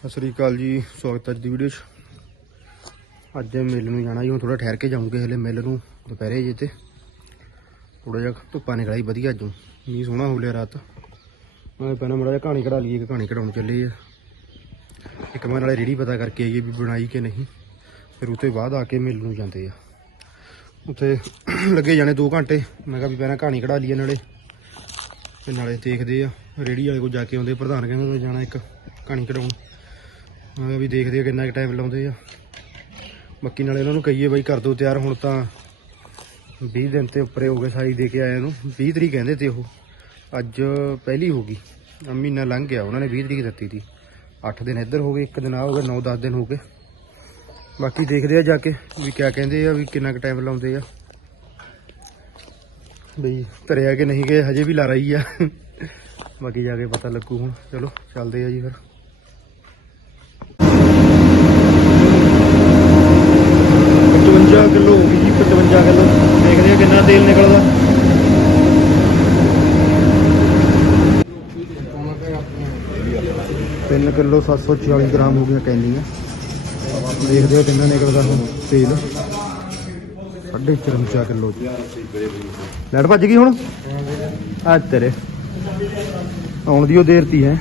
ਸਤਿ ਸ੍ਰੀ ਅਕਾਲ ਜੀ, ਸਵਾਗਤ ਹੈ ਅੱਜ ਦੀ ਵੀਡੀਓ 'ਚ। ਅੱਜ ਮਿਲ ਨੂੰ ਜਾਣਾ ਜੀ, ਹੁਣ ਥੋੜਾ ਠਹਿਰ ਕੇ ਜਾਊਂਗੇ ਹਲੇ ਮਿਲ ਨੂੰ, ਦੁਪਹਿਰੇ ਜੇ ਤੇ। ਥੋੜਾ ਜਿਹਾ ਧੁੱਪਾਂ ਨਿਕਲਾਈ ਵਧੀਆ ਅੱਜ। ਮੀਂਹ ਸੋਹਣਾ ਹੋ ਲਿਆ ਰਾਤ। ਮੈਂ ਪਹਿਲਾਂ ਮੜਾ ਜਿਹਾ ਕਹਾਣੀ ਕਢਾ ਲਈਏ ਕਿ ਕਹਾਣੀ ਕਢਾਉਣ ਚੱਲੇ ਆ। ਇੱਕ ਮੈਂ ਨਾਲੇ ਰੇੜੀ ਪਤਾ ਕਰਕੇ ਆਈਏ ਵੀ ਬਣਾਈ ਕਿ ਨਹੀਂ। ਫਿਰ ਉਹ ਬਾਅਦ ਆ ਕੇ ਮਿਲ ਨੂੰ ਜਾਂਦੇ ਆ। ਉੱਥੇ ਲੱਗੇ ਜਾਣੇ 2 ਘੰਟੇ। ਮੈਂ ਕਿਹਾ ਵੀ ਪਹਿਲਾਂ ਕਹਾਣੀ ਕਢਾ ਲਈਏ ਨਾਲੇ। ਤੇ ਨਾਲੇ ਦੇਖਦੇ ਆ। ਰੇੜੀ ਵਾਲੇ ਕੋਲ ਜਾ ਕੇ ਆਉਂਦੇ, ਪ੍ਰਧਾਨ ਕਹਿੰਦਾ ਜਾਣਾ ਇੱਕ ਕਹਾਣੀ ਕਢਾਉਣ। ਮੈਂ ਵੀ ਦੇਖਦੇ ਆ ਕਿੰਨਾ ਕੁ ਟਾਈਮ ਲਾਉਂਦੇ ਆ। ਬਾਕੀ ਨਾਲੇ ਉਹਨਾਂ ਨੂੰ ਕਹੀਏ ਬਾਈ ਕਰ ਦੋ ਤਿਆਰ, ਹੁਣ ਤਾਂ 20 ਦਿਨ ਤੇ ਉੱਪਰੇ ਹੋ ਗਏ ਸਾਈ ਦੇ ਕੇ ਆਇਆ ਨੂੰ। 20 ਤਰੀਕ ਕਹਿੰਦੇ ਤੇ ਉਹ। ਅੱਜ ਪਹਿਲੀ ਹੋ ਗਈ। ਮਹੀਨਾ ਲੰਘ ਗਿਆ, ਉਹਨਾਂ ਨੇ 20 ਤਰੀਕ ਦਿੱਤੀ ਸੀ 8 ਦਿਨ ਇੱਧਰ ਹੋ ਗਏ, ਇੱਕ ਦਿਨ ਆ ਹੋ ਗਿਆ 9-10 ਦਿਨ ਹੋ ਗਏ। ਬਾਕੀ ਦੇਖਦੇ ਆ ਜਾ ਕੇ ਵੀ ਕਿਆ ਕਹਿੰਦੇ ਆ, ਵੀ ਕਿੰਨਾ ਕੁ ਟਾਈਮ ਲਾਉਂਦੇ ਆ। ਬਈ ਘਰੇ ਆ ਕੇ ਨਹੀਂ ਗਏ, ਹਜੇ ਵੀ ਲਾ ਰਹੀ ਆ। ਬਾਕੀ ਜਾ ਕੇ ਪਤਾ ਲੱਗੂ ਹੁਣ। ਚਲੋ, ਚੱਲਦੇ ਆ ਜੀ ਫਿਰ 55 ਕਿਲੋ ਹੋ ਗਈ ਜੀ 55 ਕਿਲੋ। ਦੇਖਦੇ ਆ ਕਿੰਨਾ ਤੇਲ ਨਿਕਲਦਾ। ਤਿੰਨ ਕਿਲੋ 740 ਗ੍ਰਾਮ ਹੋ ਗਈਆਂ ਕੈਨੀਆਂ ਦੇਖਦੇ ਆ ਕਿੰਨਾ ਨਿਕਲਦਾ ਹੁਣ ਤੇਲ। ਸਾਢੇ 54 ਕਿਲੋ। ਲੈਟ ਭੱਜ ਗਈ ਹੁਣ? ਆ ਤੇਰੇ। ਆਉਣ ਦੀ ਉਹ ਦੇਰ ਤੀ ਹੈ।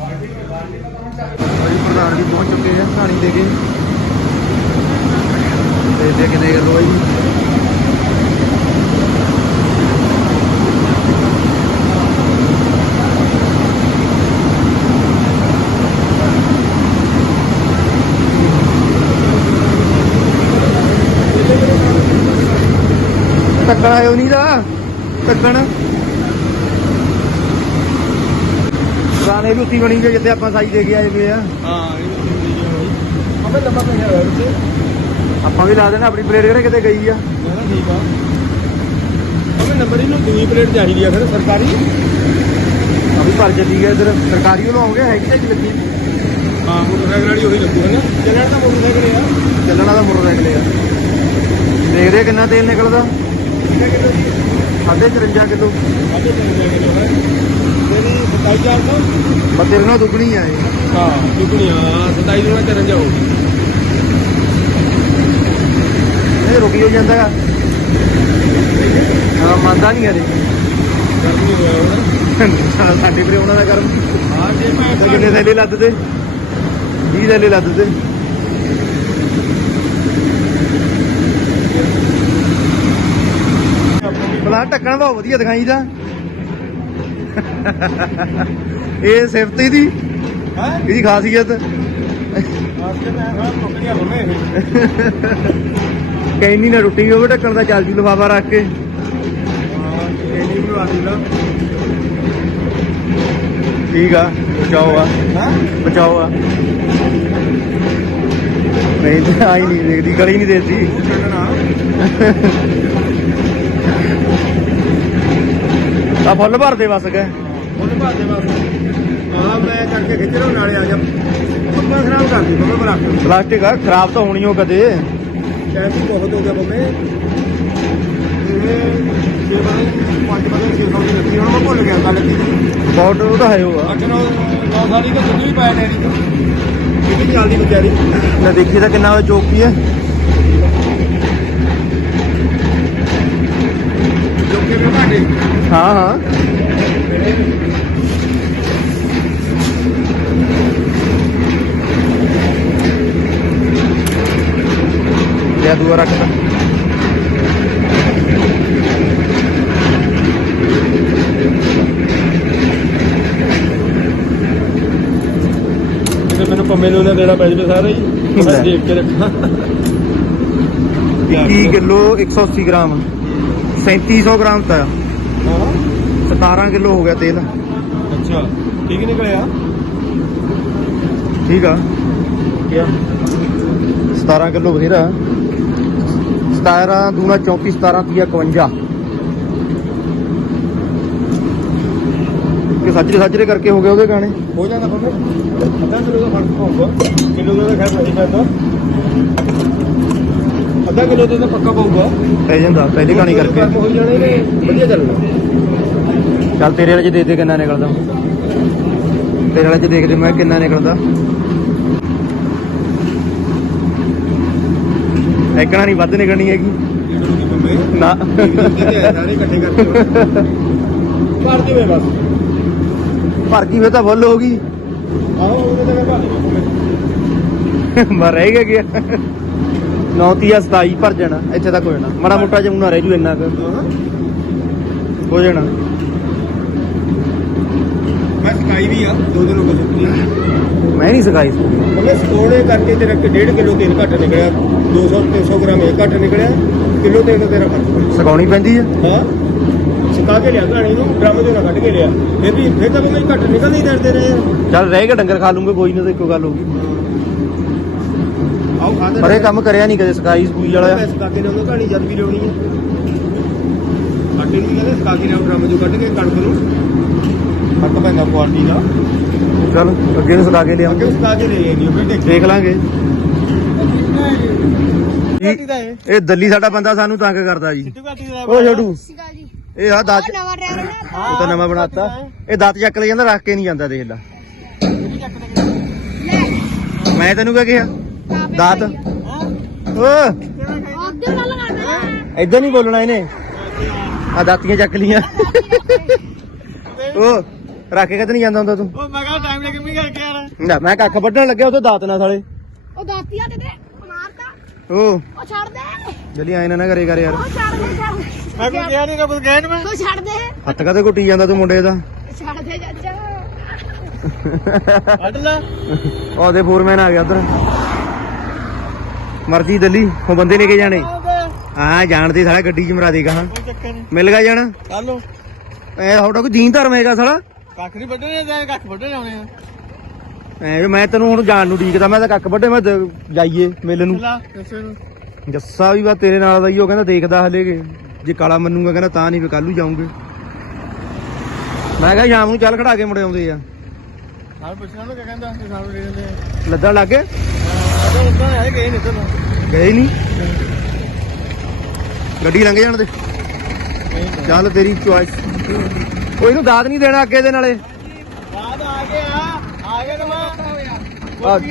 ਭਾਈ ਪ੍ਰਧਾਨ ਜੀ ਪਹੁੰਚ ਚੁੱਕੇ ਆ ਕਹਾਣੀ ਦੇ ਕੇ। ਤੇ ਦੇ ਕਿੰਨੇ ਕਿਲੋ ਆ ਆਇਓ ਨਹੀਂ ਦਾ ਟੱਕਣ ਪੁਰਾਣੇ ਲੁੱਤੀ ਬਣੀ ਜੇ, ਜਿੱਥੇ ਆਪਾਂ ਸਾਈ ਦੇ ਕੇ ਆਏ ਪਏ ਆ। ਹਾਂ, ਇਹ ਅਬੇ ਲੰਬਾ ਪੈਣਾ ਹੈ ਉੱਤੇ ਆਪਾਂ ਵੀ ਲਾ ਦੇਣਾ ਆਪਣੀ ਪਲੇਟ ਕਿਹੜੇ ਕਿਤੇ ਗਈ ਆ। ਮੈਂ ਕਿਹਾ ਠੀਕ ਆ। ਅਬੇ ਨੰਬਰ ਇਹਨੂੰ ਦੂਜੀ ਪਲੇਟ ਚਾਹੀਦੀ ਆ ਫਿਰ ਸਰਕਾਰੀ। ਅਭੀ ਭਰ ਚੱਲੀ ਗਿਆ ਇਧਰ। ਸਰਕਾਰੀ ਵੱਲੋਂ ਆਉਂਗੇ ਹੈਗੀ ਤਾਂ ਲੱਗੀ। ਹਾਂ ਮੋਟਰਸਾਈਕਲ ਵਾਲੀ ਉਹੀ ਲੱਗੂ ਹੈ ਨਾ ਚੱਲਣ ਤਾਂ ਮੋਟਰਸਾਈਕਲ ਆ। ਚੱਲਣ ਵਾਲਾ ਮੋਟਰਸਾਈਕਲ ਆ। ਦੇਖਦੇ ਆ ਕਿੰਨਾ ਤੇਲ ਨਿਕਲਦਾ। ਕਿੰਨੇ ਕਿਲੋ ਸਾਢੇ 54 ਕਿਲੋ। ਅੱਧੇ ਕਿਲੋ ਕਿਲੋ ਹੈ। ਤੇਰੀ 27000 ਤੋਂ ਬੱਤੇ ਨਾਲ ਦੁੱਗਣੀ ਆ ਇਹ। ਹਾਂ ਦੁਗਣੀ ਹਾਂ 27 ਦੁਣਾ ਕਰਨ ਜਾਓ। ਇਹ ਰੁਕੀ ਹੋ ਜਾਂਦਾ ਗਾ ਹਾਂ ਮੰਨਦਾ ਨਹੀਂ ਅਰੇ ਗਰਮੀ ਹੋਇਆ ਸਾਡੇ ਵੀਰੇ ਉਹਨਾਂ ਦਾ ਕਰਮ। ਹਾਂ ਜੇ ਮੈਂ ਕਿੰਨੇ ਥੈਲੇ ਲੱਦ ਤੇ 20 ਥੈਲੇ ਲੱਦ ਤੇ ਬਲਾ ਢੱਕਣ ਬਹੁਤ ਵਧੀਆ ਦਿਖਾਈ ਦਾ। ਇਹ ਸਿਫਤ ਇਹਦੀ ਹੈ? ਇਹਦੀ ਖਾਸੀਅਤ। ਆਸਤੇ ਮੈਂ ਹਾਂ ਟੋਕਰੀਆਂ ਹੋਣੇ ਇਹ। ਕੈਨੀ ਨਾ ਟੁੱਟੀ ਹੋਵੇ ਢੱਕਣ ਦਾ ਚੱਲ ਜੂ ਲਫਾਫਾ ਰੱਖ ਕੇ। ਹਾਂ ਵੀ ਠੀਕ ਆ ਬਚਾਓ ਆ। ਹਾਂ? ਬਚਾਓ ਆ। ਨਹੀਂ ਤਾਂ ਆਈ ਨਹੀਂ ਦੇਖਦੀ ਗਲੀ ਨਹੀਂ ਛੱਡਣਾ ਆ ਫੁੱਲ ਭਰਦੇ ਵਸ ਗਏ ਉਹਨੇ ਬਾਦੇ ਬਸ। ਹਾਂ ਮੈਂ ਕਰਕੇ ਖਿੱਚ ਰਿਹਾ ਨਾਲੇ ਆ ਜਾ। ਬੰਦਾ ਖਰਾਬ ਕਰਦੀ ਬੰਦਾ ਬਰਾ ਪਲਾਸਟਿਕ ਆ ਖਰਾਬ ਤਾਂ ਹੋਣੀ ਓ ਕਦੇ। ਟਾਈਮ ਵੀ ਬਹੁਤ ਹੋ ਗਿਆ ਬੰਦੇ। ਇਹ ਪੰਜ ਵਜੇ ਛੇ ਸੌ ਦੀ ਲੱਗੀ ਹੁਣ ਮੈਂ ਭੁੱਲ ਗਿਆ ਗੱਲ ਕੀ ਬਹੁਤ ਉਹ ਤਾਂ ਹੈ ਉਹ ਆ। ਅੱਠ ਨੌ ਨੌ ਸਾਲੀ ਦਾ ਦੁੱਧ ਵੀ ਪਾਇਆ ਡੈਰੀ ਤੋਂ ਕਿੰਨੀ ਚੱਲਦੀ ਵਿਚਾਰੀ? ਮੈਂ ਦੇਖੀ ਤਾਂ ਕਿੰਨਾ ਚੋਕੀ ਹੈ ਲੋਕੇ ਵੀ ਹਾਂ ਹਾਂ। ਲਿਆ ਦੂਆ ਰੱਖ ਤਾ। ਕਿਤੇ ਮੈਨੂੰ ਪੰਮੇ ਨੂੰ ਨਾ ਦੇਣਾ ਪੈ ਜਵੇ ਸਾਰਾ ਹੀ ਮੈਂ ਦੇਖ ਕੇ ਰੱਖਾਂ। 21 ਕਿਲੋ 180 ਗ੍ਰਾਮ 3700 ਗ੍ਰਾਮ ਤਾਂ। ਹਾਂ। 17 ਕਿਲੋ ਹੋ ਗਿਆ ਤੇਲ। ਅੱਛਾ ਠੀਕ ਨਿਕਲਿਆ? ਠੀਕ ਆ। ਕਿਆ? 17 ਕਿਲੋ ਬਥੇਰਾ। 17 ਦੂਣਾ 34 17 ਤੀਆ 51 ਕਿ ਸੱਜਰੇ ਸੱਜਰੇ ਕਰਕੇ ਹੋ ਗਏ ਉਹਦੇ ਗਾਣੇ? ਹੋ ਜਾਂਦਾ ਪੰਮੇ ਅੱਧਾ ਕਿਲੋ ਦਾ ਫ਼ਰਕ ਹੋਊਗਾ ਕਿਲੋ ਦਾ ਖੈਰ ਨਹੀਂ ਪੈਂਦਾ ਅੱਧਾ ਕਿਲੋ ਦਾ ਤਾਂ ਪੱਕਾ ਪਊਗਾ। ਪੈ ਜਾਂਦਾ ਪਹਿਲੀ ਕਹਾਣੀ ਕਰਕੇ। ਹੋ ਜਾਣੇ ਨੇ ਵਧੀਆ ਚੱਲਣਾ ਚੱਲ ਤੇਰੇ ਵਾਲੇ ਚ ਦੇ ਦੇ ਕਿੰਨਾ ਨਿਕਲਦਾ। ਤੇਰੇ ਵਾਲੇ ਚ ਦੇਖਦੇ ਮੈਂ ਕਿੰਨਾ ਨਿਕਲਦਾ। ਐਕਣਾ ਨਹੀਂ ਵੱਧ ਨਿਕਲਣੀ ਹੈਗੀ। ਨਾ। ਸਾਰੇ ਇਕੱਠੇ ਕਰਕੇ ਭਰ ਦੇਵੇ ਬਸ। ਭਰ ਗਈ ਫੇ ਤਾਂ ਫੁੱਲ ਹੋ ਗਈ। ਆਹੋ ਉਹਦੇ ਤੇ ਭਰ ਦੇਵੇ ਮਰ ਰਹਿ ਗਿਆ ਗਿਆ। 9 ਤੀਆ 27 ਭਰ ਜਾਣਾ। ਇੱਥੇ ਤੱਕ ਹੋ ਜਾਣਾ ਮਾੜਾ ਮੋਟਾ ਜਮੂਨਾ ਰਹਿ ਜੂ ਇੰਨਾ ਕੁ। ਹੋ ਜਾਣਾ। ਮੈਂ ਸਕਾਈ ਵੀ ਆ ਦੋ ਦਿਨ ਹੋ ਗਏ ਮੈਂ ਨਹੀਂ ਸਕਾਈ ਉਹਨੇ ਸਕੋੜੇ ਕਰਕੇ ਤੇਰਾ 1.5 ਕਿਲੋ ਤੇਲ ਘੱਟ ਨਿਕਲਿਆ 200 300 ਗ੍ਰਾਮ ਇਹ ਘੱਟ ਨਿਕਲਿਆ ਕਿਲੋ ਤੇਲ ਤੇਰਾ ਖਰਚ ਸਕਾਉਣੀ ਪੈਂਦੀ ਆ? ਹਾਂ। ਸੁਕਾ ਕੇ ਲਿਆ ਕਹਾਣੀ ਨੂੰ ਡਰਮ ਦੇ ਨਾਲ ਕੱਢ ਕੇ ਲਿਆ। ਫਿਰ ਵੀ ਫਿਰ ਤਾਂ ਬੰਦੇ ਘੱਟ ਨਿਕਲਦੇ ਹੀ ਡਰਦੇ ਰਹੇ ਚੱਲ ਰਹਿ ਕੇ ਡੰਗਰ ਖਾ ਲੂੰਗੇ ਕੋਈ ਨਾ ਤਾਂ ਇੱਕੋ ਗੱਲ ਹੋਊਗੀ ਆਓ ਖਾਦੇ ਪਰ ਇਹ ਕੰਮ ਕਰਿਆ ਨਹੀਂ ਕਦੇ ਸਕਾਈ ਸਕੂਈ ਵਾਲਾ ਮੈਂ ਸਕਾ ਕੇ ਲਿਆਉਂਦਾ ਕਹਾਣੀ ਜਦ ਵੀ ਲਿਆਉਣੀ ਹੈ ਆਟੇ ਨੂੰ ਵੀ ਕਹਿੰਦੇ ਸਕਾ ਕੇ ਡਰਮ ਚੋਂ ਕੱਢ ਕੇ ਕਣਕ ਨੂੰ। ਫ਼ਰਕ ਪੈਂਦਾ ਕੁਆਲਿਟੀ ਦਾ। ਚੱਲ ਅੱਗੇ ਨੂੰ ਸਕਾ ਕੇ ਲਿਆ ਅੱਗੇ ਸਕਾ ਕੇ ਲੈ ਉਹ ਦੇਖ ਦੇਖ ਲਾਂਗੇ। ਇਹ। ਦਿੱਲੀ ਸਾਡਾ ਬੰਦਾ ਸਾਨੂੰ ਤੰਗ ਕਰਦਾ ਜੀ। ਓ ਛੋਟੂ ਜੀ। ਇਹ ਆ ਦਾਤ ਉਹ ਨਵਾਂ ਡਰਾਈਵਰ ਨਾ। ਉਹ ਤਾਂ ਨਵਾਂ ਬਣਾਤਾ। ਇਹ। ਦਾਤ ਚੱਕ ਲੈ ਜਾਂਦਾ ਰੱਖ ਕੇ ਨਹੀਂ ਜਾਂਦਾ ਦੇਖ ਲੈ। ਲੈ। ਮੈਂ ਤੈਨੂੰ ਕਿਹਾ? ਕਿਹਾ ਦਾਤ। ਓ। ਨਾਲ ਲਗਾਣਾ ਏਦਾਂ ਨਹੀਂ ਬੋਲਣਾ ਇਹਨੇ। ਆ ਦਾਤੀਆਂ ਚੱਕ ਲੀਆਂ ਓ। ਰੱਖ ਕੇ ਕਦ ਨਹੀਂ ਜਾਂਦਾ ਹੁੰਦਾ ਤੂੰ? ਉਹ ਮੈਂ ਕਹਾ ਟਾਈਮ ਲੱਗੇ ਮੈਂ ਕਰਕੇ ਯਾਰ। ਨਾ ਮੈਂ ਕੱਖ ਵੱਢਣ ਲੱਗਿਆ ਉਹ ਤਾਂ ਦਾਤ ਨਾਲ ਸਾਲੇ। ਉਹ ਦਾਤੀਆਂ ਦੇ ਦੇ ਮਾਰਦਾ ਓ। ਉਹ ਛੱਡ ਦੇ। ਜਲੀ ਆਏ ਨਾ ਨਾ ਕਰੇ ਕਰ ਯਾਰ। ਉਹ ਛੱਡ ਦੇ ਛੱਡ ਦੇ। ਮੈਂ ਕੋਈ ਕਿਹਾ ਨਹੀਂ ਕੁਝ ਕਹਿਣ ਮੈਂ। ਉਹ ਛੱਡ ਦੇ। ਹੱਥ ਕਦੇ ਘੁੱਟੀ ਜਾਂਦਾ ਤੂੰ ਮੁੰਡੇ ਦਾ? ਛੱਡ ਦੇ ਚਾਚਾ। ਕੱਢ ਲੈ। ਉਹਦੇ ਫੋਰਮੈਨ ਆ ਗਿਆ ਉਧਰ। ਮਰਜ਼ੀ ਦਿੱਲੀ ਉਹ ਬੰਦੇ ਨੇ ਕੇ ਜਾਣੇ? ਹਾਂ ਜਾਣਦੇ ਸਾਲਾ ਗੱਡੀ ਚ ਮਰਾ ਦੇਗਾ। ਹਾਂ ਕੋਈ ਚੱਕਰ ਨਹੀਂ ਮਿਲ ਗਿਆ ਜਾਣਾ? ਕੱਲ ਲੋ ਐ ਤੁਹਾਡਾ ਕੋਈ ਜੀਨ ਧਰਮ ਹੈਗਾ ਸਾਲਾ? ਕੱਖ ਨਹੀਂ ਵੱਢਣੇ ਜਾਂ ਕੱਖ ਵੱਢਣੇ ਆਉਣੇ ਆ? ਐ ਵੀ ਮੈਂ ਤੈਨੂੰ ਹੁਣ ਜਾਣ ਨੂੰ ਡੀਕਦਾ ਮੈਂ ਤਾਂ ਕੱਖ ਵੱਡੇ ਮੈਂ ਦ- ਜਾਈਏ ਮਿਲ ਨੂੰ। ਲਾ ਦੱਸੇ ਨੂੰ ਜੱਸਾ ਵੀ ਬਾ ਤੇਰੇ ਨਾਲ ਦਾ ਹੀ ਉਹ ਕਹਿੰਦਾ ਦੇਖਦਾ ਹਲੇ ਕਿ ਜੇ ਕਾਲਾ ਮੰਨੂਗਾ ਕਹਿੰਦਾ ਤਾਂ ਨਹੀਂ ਵੀ ਕੱਲੂ ਜਾਉਂਗੇ ਮੈਂ ਕਿਹਾ ਸ਼ਾਮ ਨੂੰ ਚੱਲ ਖੜਾ ਕੇ ਮੁੜੇ ਆਉਂਦੇ ਆ। ਨਾਲ ਪੁੱਛਣਾ ਨੂੰ ਕੀ ਕਹਿੰਦਾ ਕਿ ਸਾਨੂੰ ਦੇ ਦਿੰਦੇ ਆ। ਲੱਦਣ ਲੱਗ ਗਏ? ਉਦਾਂ ਗਏ ਨਹੀਂ ਗਏ ਨਹੀਂ? ਗੱਡੀ ਲੰਘ ਜਾਣ ਦੇ। ਚੱਲ ਤੇਰੀ ਚੁਆਇਸ ਕੋਈ ਨੂੰ ਦਾਦ ਨਹੀਂ ਦੇਣਾ ਅੱਗੇ ਦੇ ਨਾਲੇ। ਬਾਅਦ ਆ ਗਏ ਆ ਆ ਗਏ ਤਾਂ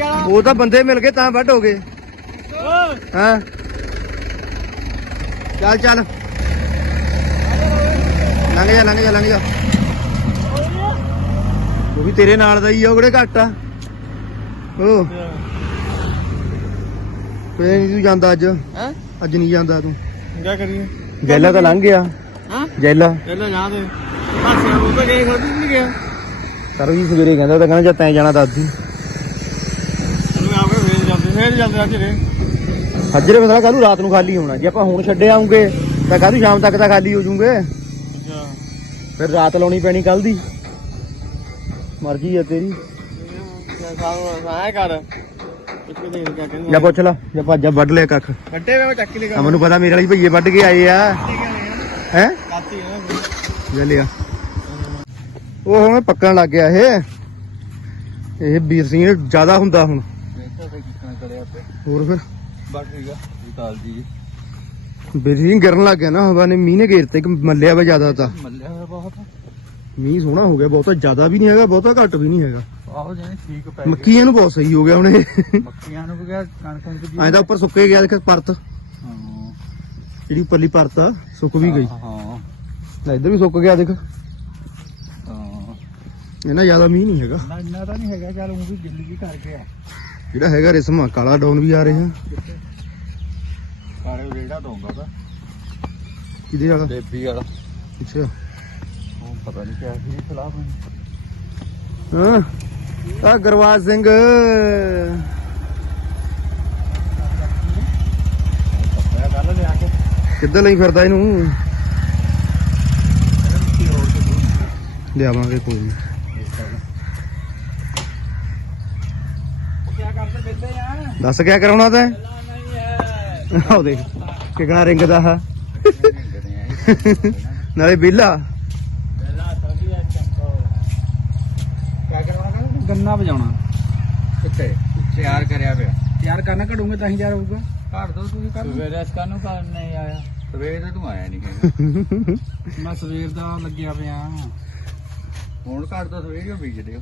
ਆ, ਉਹ ਤਾਂ ਬੰਦੇ ਮਿਲ ਗਏ ਤਾਂ ਵੱਢ ਹੋ ਗਏ। ਹਾਂ। ਚੱਲ ਚੱਲ। ਲੰਘ ਜਾ ਲੰਘ ਜਾ ਲੰਘ ਜਾ। ਉਹ ਵੀ ਤੇਰੇ ਨਾਲ ਦਾ ਹੀ ਆ ਉਹ ਕਿਹੜੇ ਘੱਟ ਆ। ਫੇਰ ਨਹੀਂ ਤੂੰ ਜਾਂਦਾ ਅੱਜ। ਹੈ? ਅੱਜ ਨਹੀਂ ਜਾਂਦਾ ਤੂੰ। ਕੀ ਕਰੀਏ? ਜੈਲਾ ਤਾਂ ਲੰਘ ਗਿਆ। ਹਾਂ? ਜੈਲਾ। ਪਹਿਲਾਂ ਜਾ ਦੇ। ਹਾਸਿਆ ਉਹ ਤਾਂ ਗਏ ਖੋਦ ਨਹੀਂ ਗਿਆ। ਸਰ ਵੀ ਸਵੇਰੇ ਕਹਿੰਦਾ ਤਾਂ ਕਹਿੰਦਾ ਜਦ ਤੈਂ ਜਾਣਾ ਦੱਸ ਦੀ ਆਪੇ ਫੇਰ ਜਾਂਦੇ ਫੇਰ ਜਾਂਦੇ ਅੱਜ ਰੇ ਹਜਰੇ ਬਦਲਾ ਕੱਲੂ ਰਾਤ ਨੂੰ ਖਾਲੀ ਹੋਣਾ। ਜੇ ਆਪਾਂ ਹੁਣ ਛੱਡੇ ਆਉਂਗੇ ਤਾਂ ਕੱਲੂ ਸ਼ਾਮ ਤੱਕ ਤਾਂ ਖਾਲੀ ਹੋ ਜੂਗੇ। ਅੱਛਾ। ਫਿਰ ਰਾਤ ਲਾਉਣੀ ਪੈਣੀ ਕੱਲ ਦੀ। ਮਰਜ਼ੀ ਆ ਤੇਰੀ। ਆਇਆ ਕਰ। ਜਾਂ ਪੁੱਛ ਲਾ ਜਾਂ ਭੱਜਾ ਵੱਢ ਲਿਆ ਕੱਖ। ਵੱਡੇ ਵੇ ਚੱਕੀ ਲੈ ਮੈਨੂੰ ਪਤਾ ਮੇਰੇ ਵਾਲੀ ਭਈਏ ਵੱਢ ਕੇ ਆਏ ਆ। ਹੈ ਕਾਤੀ ਹੈ? ਲੈ ਲਿਆ। ਉਹ ਹੁਣ ਪੱਕਣ ਲੱਗ ਗਿਆ ਇਹ। ਇਹ ਵੀਰ ਸਿੰਘ ਜ਼ਿਆਦਾ ਹੁੰਦਾ ਹੁਣ। ਹੋਰ ਫਿਰ? ਬਸ ਠੀਕ ਆ ਵਿਕਾਲ ਜੀ। ਵੀਰ ਸਿੰਘ ਗਿਰਨ ਲੱਗ ਗਿਆ ਨਾ ਹਵਾ ਨੇ ਮੀਂਹ ਨੇ ਘੇਰ ਤੇ ਕਿ ਮੱਲਿਆ ਵਾ ਜ਼ਿਆਦਾ ਤਾਂ। ਮੱਲਿਆ ਹੋਇਆ ਬਹੁਤ। ਮੀਂਹ ਸੋਹਣਾ ਹੋ ਗਿਆ ਬਹੁਤਾ ਜ਼ਿਆਦਾ ਵੀ ਨਹੀਂ ਹੈਗਾ ਬਹੁਤਾ ਘੱਟ ਵੀ ਨਹੀਂ ਹੈਗਾ। ਆਹੋ ਜਾਨੀ ਠੀਕ ਪੈ ਮੱਕੀਆਂ ਨੂੰ ਬਹੁਤ ਸਹੀ ਹੋ ਗਿਆ ਹੁਣ ਇਹ। ਮੱਕੀਆਂ ਨੂੰ ਗਿਆ ਕਣਕ ਨੂੰ ਐਂ ਤਾਂ ਉੱਪਰ ਸੁੱਕੇ ਗਿਆ ਦੇਖ ਪਰਤ। ਜਿਹੜੀ ਉੱਪਰਲੀ ਪਰਤ ਆ ਸੁੱਕ ਵੀ ਗਈ। ਹਾਂ ਇੱਧਰ ਵੀ ਸੁੱਕ ਗਿਆ ਦੇਖ। ਇਹਨਾਂ ਜ਼ਿਆਦਾ ਮੀਂਹ ਨਹੀਂ ਹੈਗਾ। ਨਾ ਇੰਨਾ ਤਾਂ ਨਹੀਂ ਹੈਗਾ ਚੱਲ ਉਹ ਵੀ ਦਿੱਲੀ ਵੀ ਕਰ ਗਿਆ। ਜਿਹੜਾ ਹੈਗਾ ਰਿਸਮਾ ਕਾਲਾ ਡਾਊਨ ਵੀ ਆ। ਰਿਹਾ ਸਾਰੇ ਰੇੜਾ ਦਊਂਗਾ ਤਾਂ ਕਿਹਦੇ ਵਾਲਾ? ਦੇਬੀ ਵਾਲਾ। ਅੱਛਾ। ਉਹ ਪਤਾ ਨਹੀਂ ਕਿਆ ਸੀ ਸਲਾਹ ਬਣੀ ਹਾਂ ਆ ਗਰਵਾਜ ਸਿੰਘ। ਪਤਾ ਗੱਲ ਲਿਆ ਕੇ। ਕਿੱਧਰ ਲਈ ਫਿਰਦਾ ਇਹਨੂੰ? ਲਿਆਵਾਂਗੇ ਕੋਈ ਨਹੀਂ ਕਿਆ ਕਰਦੇ ਬੇਲੇ ਆ ਦੱਸ ਕਿਆ ਕਰਾਉਣਾ ਤੈਂ? ਆਹ ਦੇਖ ਕਿਕਣਾ ਰਿੰਗ ਦਾ ਆ ਨਾਲੇ ਬਿੱਲਾ ਗੰਨਾ ਵਜਾਉਣਾ। ਕਿੱਥੇ? ਤਿਆਰ ਕਰਿਆ ਪਿਆ। ਤਿਆਰ ਕਰਨਾ ਘੜੂਗੇ ਤਾਂ ਹੀ ਤਿਆਰ ਹੋਊਗਾ। ਘੜ ਦੋ ਤੁਸੀਂ ਕਰ ਸਵੇਰੇ ਇਸ ਨੂੰ ਕਰਨ ਨਹੀਂ ਆਇਆ? ਸਵੇਰੇ ਤਾਂ ਤੂੰ ਆਇਆ ਨਹੀਂ ਹੈਗਾ। ਮੈਂ ਸਵੇਰ ਦਾ ਲੱਗਿਆ ਪਿਆ। ਹੁਣ ਘੜ ਦੋ ਸਵੇਰੇ ਕਿਉਂ ਬੀਜਦੇ ਹੋ।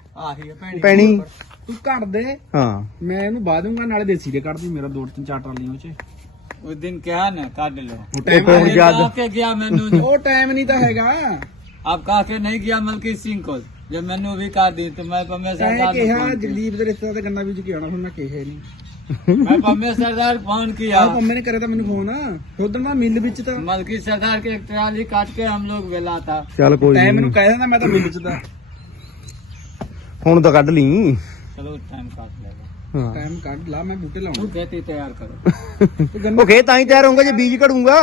ਪੈਣੀ ਤੂੰ ਘਰ ਦੇ। ਹਾਂ। ਮੈਂ ਇਹਨੂੰ ਬਾਦੂੰਗਾ ਨਾਲੇ ਦੇਸੀ ਦੇ ਕੱਢ ਮੇਰਾ ਦੋ ਤਿੰਨ ਚਾਰ ਟਰਾਲੀਆਂ ਚ ਉਸ ਦਿਨ ਕਿਹਾ ਨਾ ਕੱਢ ਲੋ ਉਹ ਟਾਈਮ ਨਹੀਂ ਤਾਂ ਹੈਗਾ। ਆਪ ਕਹਾ ਕੇ ਨਹੀਂ ਗਿਆ ਮਲਕੀ ਸਿੰਘ ਕੋਲ। ਜਦ ਮੈਨੂੰ ਵੀ ਕਰ ਦੀ ਤੇ ਮੈਂ ਪੰਮੇ ਸਰਦਾਰ ਨੂੰ ਕਿਹਾ ਜਲੀਬ ਦੇ ਰਿਸ਼ਤੇ ਦਾ ਗੰਨਾ ਬੀਜ ਕੇ ਆਉਣਾ ਹੁਣ ਮੈਂ ਕਿਹਾ ਨਹੀਂ। ਮੈਂ ਪੰਮੇ ਸਰਦਾਰ ਫੋਨ ਕੀਤਾ। ਪੰਮੇ ਨੇ ਕਰਿਆ ਤਾਂ ਮੈਨੂੰ ਫੋਨ। ਉਦੋਂ ਦਾ ਮਿਲ ਵਿੱਚ ਤਾਂ। ਮਲਕੀ ਸਰਦਾਰ ਕੇ ਇੱਕ ਟਰਾਲੀ ਕੱਟ ਕੇ ਹਮ ਲੋਗ ਵੇਲਾ ਥਾ ਟਾਈਮ ਨੂੰ। ਕਹਿ ਦਿੰਦਾ ਮੈਂ ਤਾਂ ਮਿਲ ਵਿੱਚ ਹੁਣ ਤਾਂ ਕੱਢ ਲਈ। ਚਲੋ ਟਾਈਮ ਕੱਢ ਲੈ ਹਾਂ। ਟਾਈਮ ਕੱਢ ਲਾ ਮੈਂ ਬੂਟੇ ਲਾਉਣਾ। ਤੇ ਤਿਆਰ ਕਰੋ। ਉਹ ਖੇਤ ਤਾਂ ਤਿਆਰ ਹੋਊਗਾ ਜੇ ਬੀਜ ਘੜੂਗਾ।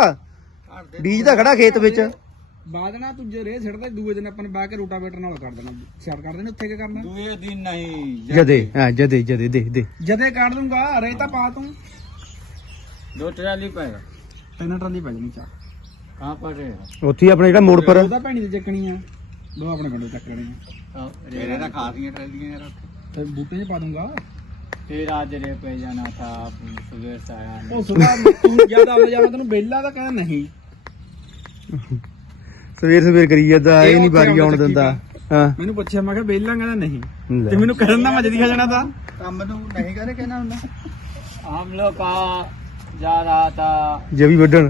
ਬਾਅਦ ਨਾ ਤੂੰ ਜੇ ਰੇ ਛੱਡਦਾ ਦੂਏ ਦਿਨ ਆਪਾਂ ਨੇ ਬਾ ਕੇ ਰੋਟਾਵੇਟਰ ਨਾਲ ਕਰ ਦੇਣਾ। ਛੱਡ ਕਰ ਪਾ ਤੂੰ। ਦੋ ਟਰਾਲੀ ਪਾਏਗਾ ਤਿੰਨ ਟਰਾਲੀ ਪੈ ਜਾਣੀ ਚਾ ਕਹਾਂ ਉੱਥੇ ਆਪਣੇ ਜਿਹੜਾ ਮੋੜ ਪਰ ਉਹਦਾ ਭੈਣੀ ਤੇ ਚੱਕਣੀ ਆ। ਦੋ ਆਪਣੇ ਪਿੰਡੋਂ ਚੱਕ ਲੈਣੀ ਆ अब ਤੇਰੇ रहेगा। ਤਾਂ ਖਾਸੀਆਂ ਟਰੈਲੀਆਂ ਯਾਰ ਤੇ ਬੂਟੇ 'ਚ ਪਾ ਦੂੰਗਾ फिर आज रे पे जाना था आप सुबह से आया नहीं। ਉਹ ਸੁਬਾ ਤੂੰ ਜਦ ਆਉਂਦਾ ਜਾਣਾ ਤੈਨੂੰ ਬੇਲਾ ਤਾਂ ਕਹਿੰਦਾ ਨਹੀਂ ਸਵੇਰ ਸਵੇਰ ਕਰੀ ਜਾਂਦਾ ਇਹ ਇਹ ਨਹੀਂ ਉੱਥੇ ਬਾਰੀ ਆਉਣ ਆਉਂਦਾ ਦਿੰਦਾ ਹਾਂ ਮੈਨੂੰ ਪੁੱਛਿਆ ਮੈਂ ਕਿਹਾ ਬੇਲਾ ਕਹਿੰਦਾ ਨਹੀਂ ਲੈ। ਤੇ ਮੈਨੂੰ ਕਰਨ ਦਾ ਮਜਦੀ ਖਾ ਜਾਣਾ ਤਾਂ ਕੰਮ ਨੂੰ ਨਹੀਂ ਕਰੇ ਕਹਿਣਾ ਹੁੰਦਾ हम लोग का जा रहा था ਜਵੀ ਵੱਢਣ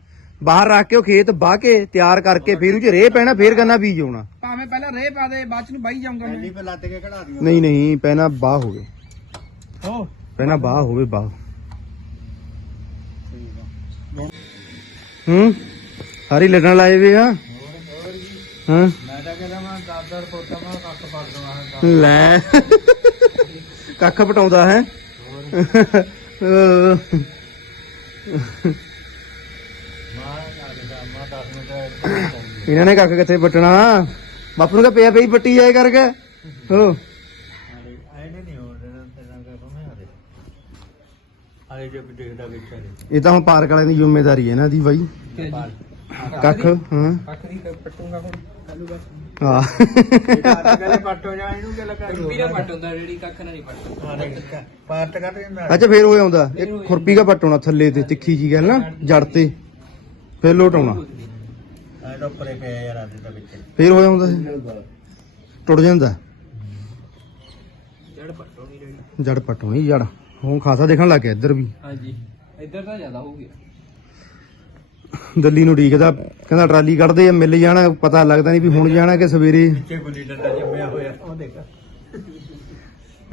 ਬਾਹਰ ਰੱਖ ਕੇ ਉਹ ਖੇਤ ਬਾਹ ਕੇ ਤਿਆਰ ਕਰਕੇ ਫਿਰ ਉਹ ਚ ਰੇਹ ਪੈਣਾ ਫਿਰ ਗੰਨਾ ਬੀਜ ਆਉਣਾ। ਭਾਵੇਂ ਪਹਿਲਾਂ ਰੇ ਪਾ ਦੇ ਬਾਅਦ ਚ ਨੂੰ ਬਾਈ ਜਾਊਂਗਾ ਮੈਂ। ਪਹਿਲੀ ਲੱਦ ਕੇ ਕਢਾ ਦਿਓ। ਨਹੀਂ ਨਹੀਂ ਪਹਿਲਾਂ ਬਾਹ ਹੋਵੇ ਹੋ ਪਹਿਲਾਂ ਬਾਹ ਹੋਵੇ ਬਾਹ। ਹੂੰ? ਸਾਰੀ ਲੱਗਣ ਲਾਏ ਵੇ ਆ? ਹਾਂ? ਮੈਂ ਤਾਂ ਕਹਿੰਦਾ ਮੈਂ ਦਾਦਰ ਪੋਤਾ ਮੈਂ ਕੱਖ ਪਾ ਦਵਾਂ ਲੈ। ਕੱਖ ਪਟਾਉਂਦਾ ਹੈ? ਇਹਨਾਂ ਨੇ ਕੱਖ ਕਿੱਥੇ ਪਟਣਾ? ਬਾਪੂ ਨੂੰ ਕਹ ਪਿਆ ਪਈ ਪੱਟੀ ਜਾਏ ਕਰਕੇ। ਹੋ। ਇਹ ਤਾਂ ਹੁਣ ਪਾਰਕ ਵਾਲਿਆਂ ਦੀ ਜ਼ਿੰਮੇਵਾਰੀ ਹੈ ਇਹਨਾਂ ਦੀ ਬਾਈ। ਕੱਖ, ਹਾਂ। ਕੱਖ ਦੀ ਪੱਟੂਗਾ ਹੁਣ ਕੱਲੂ ਬਸ ਹਾਂ। ਅੱਛਾ, ਫੇਰ ਉਹ ਆਉਂਦਾ। ਇੱਕ ਖੁਰਪੀ ਦਾ ਪਟਾਉਣਾ ਥੱਲੇ ਤੇ ਤਿੱਖੀ ਜੀ ਗੱਲ ਨਾ, ਜੜ ਤੇ। ਫੇਰ ਲੋਟ ਆਉਣਾ। ਤਾਂ ਉੱਪਰੇ ਪਿਆ ਯਾਰ ਆਦੇ ਦਾ ਵਿੱਚ। ਫੇਰ ਹੋ ਜਾਂਦਾ ਇਹ। ਟੁੱਟ ਜਾਂਦਾ? ਜੜ ਪੱਟੋ ਨਹੀਂ ਜੜ ਹੁਣ ਖਾਸਾ ਦੇਖਣ ਲੱਗ ਗਿਆ ਇੱਧਰ ਵੀ। ਹਾਂਜੀ। ਇੱਧਰ ਤਾਂ ਜ਼ਿਆਦਾ ਹੋ ਗਿਆ। ਦਿੱਲੀ ਨੂੰ ਢੀਕਦਾ ਕਹਿੰਦਾ ਟਰਾਲੀ ਕੱਢਦੇ ਆ ਮਿਲ ਜਾਣਾ ਪਤਾ ਲੱਗਦਾ ਨਹੀਂ ਵੀ ਹੁਣ ਜਾਣਾ ਕਿ ਸਵੇਰੇ। ਪਿੱਛੇ ਗੁੱਲੀ ਡੰਡਾ ਜੰਮਿਆ ਹੋਇਆ। ਉਹ ਦੇਖ।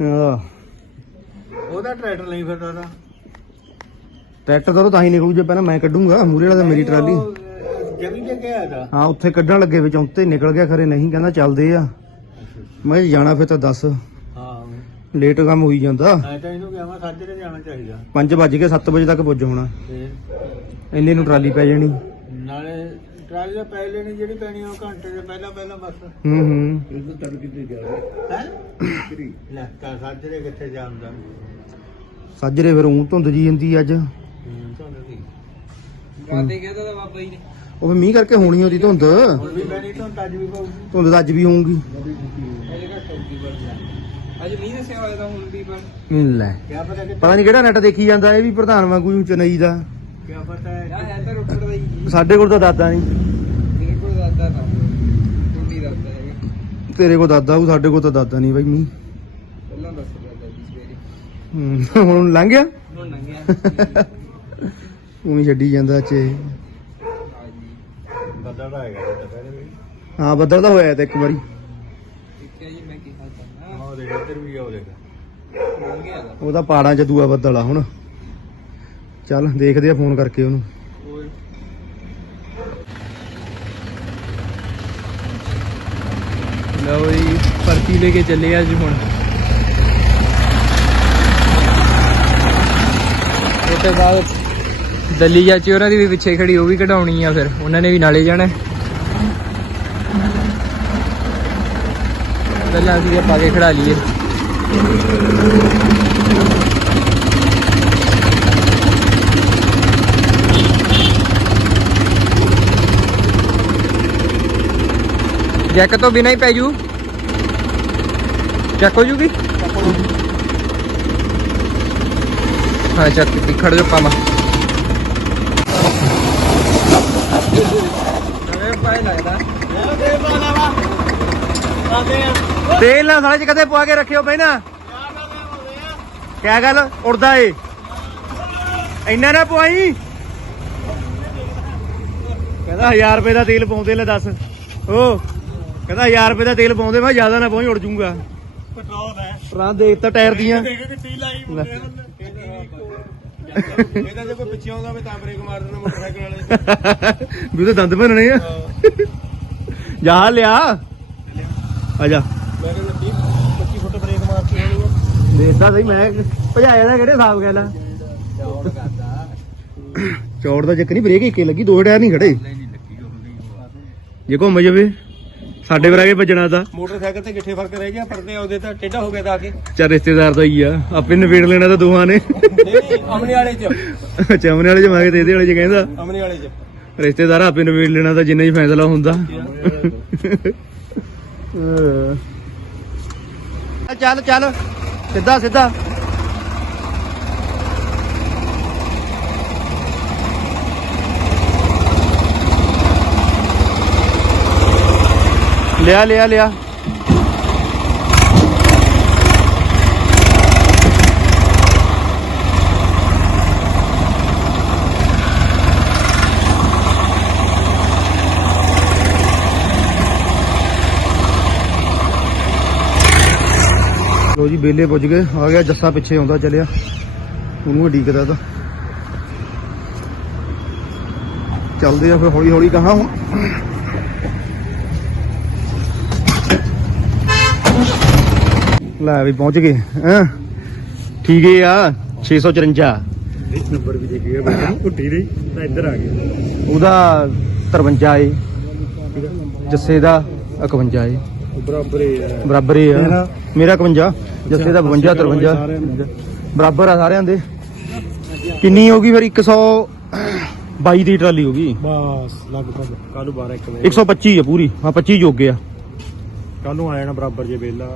ਆਹ, ਉਹਦਾ ਟਰੈਕਟਰ ਲਈ ਫਿਰਦਾ ਉਹਦਾ ਟਰੈਕਟਰ ਤਾਂ ਉਹ ਤਾਂ ਹੀ ਨਿਕਲੂ ਜੇ ਪਹਿਲਾਂ ਮੈਂ ਕੱਢੂੰਗਾ ਮੂਰੇ ਵਾਲਾ ਤਾਂ ਮੇਰੀ ਟਰਾਲੀ। ਕੇ ਹਾਂ ਉੱਥੇ ਕੱਢਣ ਲੱਗੇ ਵਿੱਚ ਉੱਤੇ ਨਿਕਲ ਗਿਆ ਖਰੇ ਨਹੀਂ ਕਹਿੰਦਾ ਚੱਲਦੇ ਆ। ਮੈਂ ਕਿਹਾ ਜਾਣਾ ਫਿਰ ਤਾਂ ਦੱਸ। ਹਾਂ। ਲੇਟ ਕੰਮ ਹੋਈ ਜਾਂਦਾ। ਐ ਤਾਂ ਇਹਨੂੰ ਕਿਹਾ ਮੈਂ ਸਾਜਰੇ ਜਾਣਾ ਚਾਹੀਦਾ। 5 ਵੱਜ ਕੇ 7 ਵਜੇ ਤੱਕ ਪੁੱਜ ਹੋਣਾ। ਤੇ ਇੰਨੇ ਨੂੰ ਟਰਾਲੀ ਪੈ ਜਾਣੀ। ਨਾਲੇ ਟਰਾਲੀ ਦਾ ਪਹਿਲੇ ਨਹੀਂ ਜਿਹੜੀ ਪੈਣੀ ਉਹ ਘੰਟੇ ਦੇ ਪਹਿਲਾਂ ਪਹਿਲਾਂ ਬਸ। ਹੂੰ ਹੂੰ। ਇਹਨੂੰ ਤੜ ਕਿਤੇ ਜਾ ਹੈ? ਲੈ ਕਾ ਸਾਜਰੇ ਕਿੱਥੇ ਜਾਂਦਾ ਸਾਜਰੇ ਫਿਰ ਊਂ ਧੁੰਦ ਜੀ ਜਾਂਦੀ ਅੱਜ। ਹੂੰ ਤੁਹਾਨੂੰ ਕੀ ਬਾਤੇ ਕਹਿੰਦਾ ਤਾਂ ਬਾਬਾ ਜੀ ਨੇ। ਉਹ ਫਿਰ ਮੀਂਹ ਕਰਕੇ ਹੋਣੀ ਉਹਦੀ ਧੁੰਦ। ਹੁਣ ਵੀ ਪੈਣੀ ਤਾਂ ਅੱਜ ਵੀ ਪਊਗੀ। ਧੁੰਦ ਤਾਂ ਅੱਜ ਵੀ ਹੋਊਗੀ। ਇਹਦੇ ਘਰ ਚੌਕੀ ਪਰ ਅੱਜ ਮੀਂਹ ਦੱਸਿਆ ਹੋਇਆ ਤਾਂ ਹੁਣ ਵੀ ਪਰ ਲੈ ਕਿਆ ਪਤਾ ਕਿ ਪਤਾ ਨਹੀਂ ਕਿਹੜਾ ਨੈਟ ਦੇਖੀ ਜਾਂਦਾ ਇਹ ਵੀ ਪ੍ਰਧਾਨ ਵਾਂਗੂ ਚਨਈ ਦਾ। ਕਿਆ ਪਤਾ ਹੈ ਯਾਰ ਹੈ ਤਾਂ ਰੋਟੜ ਦਾ ਹੀ ਸਾਡੇ ਕੋਲ ਤਾਂ ਦਾਦਾ ਨਹੀਂ ਮੇਰੇ ਕੋਲ ਦਾਦਾ ਤਾਂ ਕੁੰਡੀ ਦਾਦਾ ਹੈ। ਤੇਰੇ ਕੋਲ ਦਾਦਾ ਉਹ ਸਾਡੇ ਕੋਲ ਤਾਂ ਦਾਦਾ ਨਹੀਂ ਬਾਈ ਮੀਂਹ। ਪਹਿਲਾਂ ਦੱਸ ਦਾਦਾ ਜੀ ਸਵੇਰੇ। ਹੂੰ, ਹੁਣ ਲੰਘ ਗਿਆ? ਹੁਣ ਲੰਘਿਆ ਉਹੀ ਛੱਡੀ ਜਾਂਦਾ ਚ। ਬੱਦਲ ਆਏਗਾ ਤਾਂ ਪਹਿਲੇ ਵੀ ਹਾਂ ਬੱਦਲ ਤਾਂ ਹੋਇਆ ਤਾਂ ਇੱਕ ਵਾਰੀ। ਜੀ ਮੈਂ ਆਹ ਦੇਖ ਇੱਧਰ ਵੀ ਉਹਦਾ ਪਾੜਾਂ 'ਚ ਦੂਆ ਬੱਦਲ ਆ ਹੁਣ। ਚੱਲ ਦੇਖਦੇ ਆ ਫੋਨ ਕਰਕੇ ਉਹਨੂੰ। ਲਓ ਜੀ ਪਰਚੀ ਲੈ ਕੇ ਚੱਲੇ ਆ ਜੀ ਹੁਣ। ਉਹ ਤੋਂ ਬਾਅਦ ਦਿੱਲੀ ਚਾਚੀ ਉਹਨਾਂ ਦੀ ਵੀ ਪਿੱਛੇ ਖੜੀ ਉਹ ਵੀ ਕਢਾਉਣੀ ਆ ਫਿਰ। ਉਹਨਾਂ ਨੇ ਵੀ ਨਾਲੇ ਜਾਣਾ। ਪਹਿਲਾਂ ਅਸੀਂ ਇਹ ਪਾ ਕੇ ਖੜਾ ਲਈਏ। ਜੈਕ ਤੋਂ ਬਿਨਾ ਹੀ ਪੈ ਜੂ। ਚੱਕ ਹੋ ਜੂਗੀ? ਹਾਂ ਚੱਕ ਕੇ ਖੜ ਜਾ ਪਾਵਾ ਤੇਲ ਨਾ ਸਾਲੇ 'ਚ ਕਦੇ ਪਵਾ ਕੇ ਰੱਖਿਓ ਪਹਿਲਾਂ ਕਿਆ ਗੱਲ ਉੜਦਾ ਏ। ਇੰਨਾ ਨਾ ਪਵਾਈ। ਕਹਿੰਦਾ 1000 ਰੁਪਏ ਦਾ ਤੇਲ ਪਾਉਂਦੇ ਲੈ ਦੱਸ। ਓ ਕਹਿੰਦਾ 1000 ਰੁਪਏ ਦਾ ਤੇਲ ਪਾਉਂਦੇ ਮੈਂ ਜ਼ਿਆਦਾ ਨਾ ਪਹੁੰਚ ਉੜ ਜੂਗਾ। ਪੈਟਰੋਲ ਹੈ। ਰਾਂ ਦੇਖ ਤਾਂ ਟਾਇਰ ਦੀਆਂ। ਇਹਦਾ ਜੇ ਕੋਈ ਪਿੱਛੇ ਆਉਂਦਾ ਵੇ ਤਾਂ ਬ੍ਰੇਕ ਮਾਰ ਦੇਣਾ ਮੋਟਰਸਾਈਕਲ ਵਾਲੇ ਵੀ ਉਹਦੇ ਦੰਦ ਭੰਨਣੇ ਆ? ਜਾ ਲਿਆ। ਆ ਜਾ। ਮੈਂ ਕਹਿੰਦਾ 30 25 ਫੁੱਟ ਬ੍ਰੇਕ ਮਾਰ ਕੇ ਆਉਣੀ ਆ। ਦੇਖਦਾ ਸਹੀ ਮੈਂ ਭਜਾਇਆ ਦਾ ਕਿਹੜੇ ਹਿਸਾਬ ਗੱਲ ਆ? ਚੌੜ ਦਾ ਚੱਕਰ ਨਹੀਂ ਬ੍ਰੇਕ ਇੱਕੇ ਲੱਗੀ ਦੋ ਟਾਇਰ ਨਹੀਂ ਖੜੇ। ਜੇ ਘੁੰਮ ਜਾਵੇ। ਸਾਡੇ ਵਰਾਗੇ ਵੱਜਣਾ ਤਾਂ। ਮੋਟਰਸਾਈਕਲ ਤੇ ਕਿੱਥੇ ਫ਼ਰਕ ਰਹਿ ਗਿਆ ਪਰਦੇ ਆਉਦੇ ਤਾਂ ਟੇਢਾ ਹੋ ਗਿਆ ਤਾਂ ਆ ਕੇ। ਚਾ ਰਿਸ਼ਤੇਦਾਰ ਤਾਂ ਹੀ ਆ ਆਪੇ ਨਵੇੜ ਲੈਣਾ ਤਾਂ ਦੋਹਾਂ ਨੇ। ਨਹੀਂ ਅਮਨੇ ਵਾਲੇ ਚ। ਚਮਨੇ ਵਾਲੇ ਚ ਮਾਗੇ ਤੇ ਇਹਦੇ ਵਾਲੇ ਚ ਕਹਿੰਦਾ। ਅਮਨੇ ਵਾਲੇ ਚ। ਰਿਸ਼ਤੇਦਾਰ ਆਪੇ ਨਵੇੜ ਲੈਣਾ ਤਾਂ ਜਿੰਨਾ ਹੀ ਫੈਸਲਾ ਹੁੰਦਾ। ਚੱਲ ਚੱਲ। ਸਿੱਧਾ ਸਿੱਧਾ। ਲਿਆ ਲਿਆ ਲਿਆ। ਲੋ ਜੀ, ਬੇਲੇ ਪੁੱਜ ਗਏ। ਆ ਗਿਆ ਜੱਸਾ ਪਿੱਛੇ ਆਉਂਦਾ, ਚੱਲਿਆ। ਉਹਨੂੰ ਉਡੀਕਦਾ ਤਾਂ। ਚੱਲਦੇ ਆ ਫਿਰ ਹੌਲੀ ਹੌਲੀ ਕਹਾਂ ਹੁਣ। ਲੈ ਵੀ ਪਹੁੰਚ ਗਏ ਹਾਂ? ਠੀਕ ਹੈ ਆ 654 ਨੰਬਰ ਵੀ ਦੇਖ ਗਿਆ ਬਈ ਉੱਟੀ ਦੇ ਤਾਂ ਇੱਧਰ ਆ ਗਿਆ ਉਹਦਾ 53 ਏ ਜੱਸੇ ਦਾ 51 ਏ। ਬਰਾਬਰ ਹੀ ਹੈ ਬਰਾਬਰ ਹੀ ਆ। ਮੇਰਾ? ਮੇਰਾ 51 ਜੱਸੇ ਦਾ 52 53 ਬਰਾਬਰ ਆ ਸਾਰਿਆਂ ਦੇ। ਕਿੰਨੀ ਹੋ ਗਈ ਫਿਰ? 122 ਦੀ ਟਰਾਲੀ ਹੋ ਗਈ। ਬਸ ਲਗਭਗ ਕੱਲ ਨੂੰ 12 1 ਵਜੇ। 125 ਆ ਪੂਰੀ। ਹਾਂ 25 ਜੋਗੇ ਆ। ਕੱਲ ਨੂੰ ਆ ਜਾਣਾ ਬਰਾਬਰ ਜੇ ਵੇਲਾ।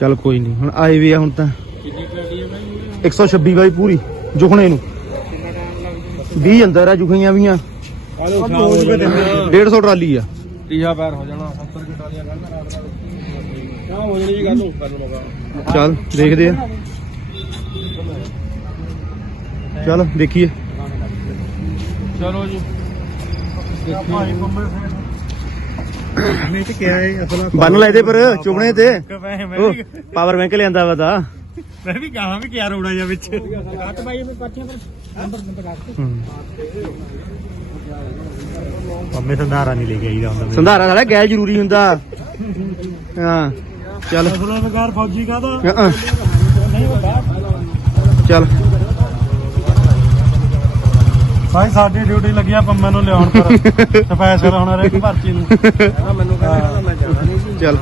ਚੱਲ ਕੋਈ ਨਹੀਂ ਹੁਣ ਆਏ ਵੀ ਆ ਹੁਣ ਤਾਂ। 126 ਬਾਈ ਪੂਰੀ ਜੁਖਣੇ ਨੂੰ। 20 ਅੰਦਰ ਆ ਜੁਖੀਆਂ ਵੀਆਂ ਆ। ਲੋ ਸ਼ਾਮ ਹੋ ਜਾਣਾ 150 ਟਰਾਲੀ ਆ। ਤੀਹਾ ਪੈਰ ਹੋ ਜਾਣਾ 70 ਕਿਟਾਲੀਆਂ ਕਰਨਾ ਰਾਤ ਰਾਤ। ਕਿਉਂ ਹੋ ਜਣੀ ਜੀ ਕੱਲ ਨੂੰ ਕੱਲ ਨੂੰ ਲਗਾ। ਚੱਲ ਦੇਖਦੇ ਆ। ਚੱਲ ਦੇਖੀਏ। ਚਲੋ ਜੀ। ਪੰਮੇ ਨਹੀਂ ਤੇ ਕਿਹਾ ਹੈ ਅਸਲਾ ਬੰਨ ਲੈ ਇਹਦੇ ਪਰ ਚੁਗਣੇ ਤੇ। ਪਾਵਰ ਬੈਂਕ ਲਿਆਂਦਾ ਵਾ ਤਾਂ। ਮੈਂ ਵੀ ਕਹਾਂ ਵੀ ਕਿਆ ਰੋੜਾ ਜਾ ਵਿੱਚ। ਸੰਧਾਰਾ ਨਹੀਂ ਲੈ ਕੇ ਆਈਦਾ ਹੁੰਦਾ। ਸੰਧਾਰਾ ਸਾਲਾ ਗੈਲ ਜ਼ਰੂਰੀ ਹੁੰਦਾ। ਹਾਂ ਚੱਲ। ਫੌਜੀ ਕਾਦਾ ਚੱਲ। ਭਾਈ ਸਾਡੀ ਡਿਊਟੀ ਲੱਗੀ ਆ ਪੰਮੇ ਨੂੰ ਲਿਆਉਣ ਪਰ। ਸਪੈਸ਼ਲ ਹੁਣ ਹਰੇਕ ਭਰਤੀ ਨੂੰ? ਮੈਨੂੰ ਕਹਿੰਦਾ ਮੈਂ ਜਾਣਾ ਨਹੀਂ ਚੱਲ।